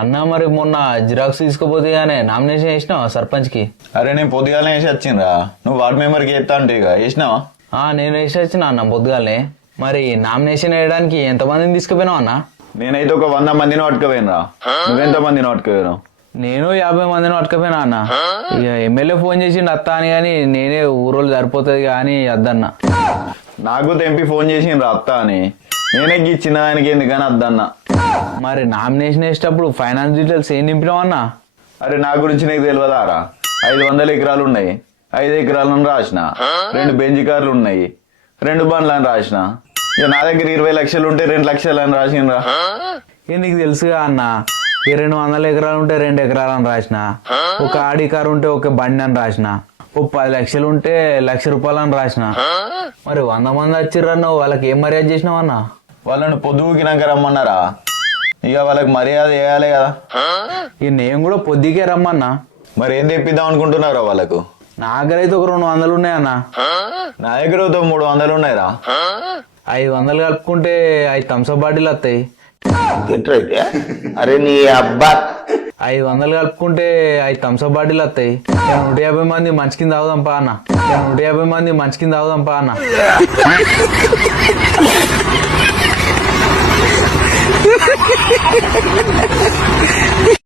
అన్నా మరి మొన్న జిరాక్స్ తీసుకోపోతే గానే నామినేషన్ వేసినావా సర్పంచ్ కి? అరే నేను పొద్దుగాలనే వేసి వచ్చిండ్రా. నువ్వు వార్డు మెంబర్కి ఎత్తా అంటే ఇక వేసినావా? నేను వేసి వచ్చిన అన్న పొద్దుగాలనే. మరి నామినేషన్ వేయడానికి ఎంతమందిని తీసుకుపోయినావు అన్న? నేనైతే ఒక 100 మందిని పట్టుకుపోయినరా. నువ్వెంత మందిని పట్టుకుపోయినావు? నేను 50 మందిని పట్టుకుపోయినా అన్న. ఇక ఎమ్మెల్యే ఫోన్ చేసిండు అత్తా అని, కానీ నేనే ఊరోళ్ళు సరిపోతుంది కానీ వద్దన్న. నాకు తెంపి ఫోన్ చేసిండ్రా అత్తా అని. నేనే ఇచ్చిన దానికి ఎందుకని వద్దన్నా. మరి నామినేషన్ వేసేటప్పుడు ఫైనాన్స్ డీటెయిల్స్ ఏం నింపినావు అన్న? అరే నా గురించి నీకు తెలియదారా? 500 ఎకరాలు ఉన్నాయి, 5 ఎకరాలను రాసిన. 2 బెంజ్ కార్లు ఉన్నాయి, 2 బండ్లని రాసిన. ఇక నా దగ్గర 20 లక్షలు ఉంటే 2 లక్షలని రాసిండ్రా. ఇక నీకు తెలుసుగా అన్న, ఈ 200 ఎకరాలు ఉంటే 2 ఎకరాలని రాసిన. ఒక ఆడి కారు ఉంటే ఒక బండి అని రాసిన. ఓ 10 లక్షలు ఉంటే 1,00,000 రూపాయలని రాసిన. మరి 100 మంది వచ్చిర్రన్నావు, వాళ్ళకి ఏం మర్యాద చేసినావు అన్న? వాళ్ళని పొద్దుకినాక రమ్మన్నారా. ఇక వాళ్ళకి మర్యాద వేయాలి కదా. ఇక నేను కూడా పొద్దుకే రమ్మన్నా. మరి ఏం తెప్పిద్దాం అనుకుంటున్నారా వాళ్ళకు? నా దగ్గర అయితే ఒక 200 ఉన్నాయన్న. నా దగ్గర 300 ఉన్నాయిరా. 500 కలుపుకుంటే 5 థమ్స్అప్ బాటిల్ వస్తాయి. అరే నీ అబ్బా 500 కలుపుకుంటే 5 థమ్స్అప్ బాటిల్ వస్తాయి. 150 మంది మంచి కింద తాగుదాం పా అన్న. 150 మంది మంచి కింద తాగుదాం పా అన్న.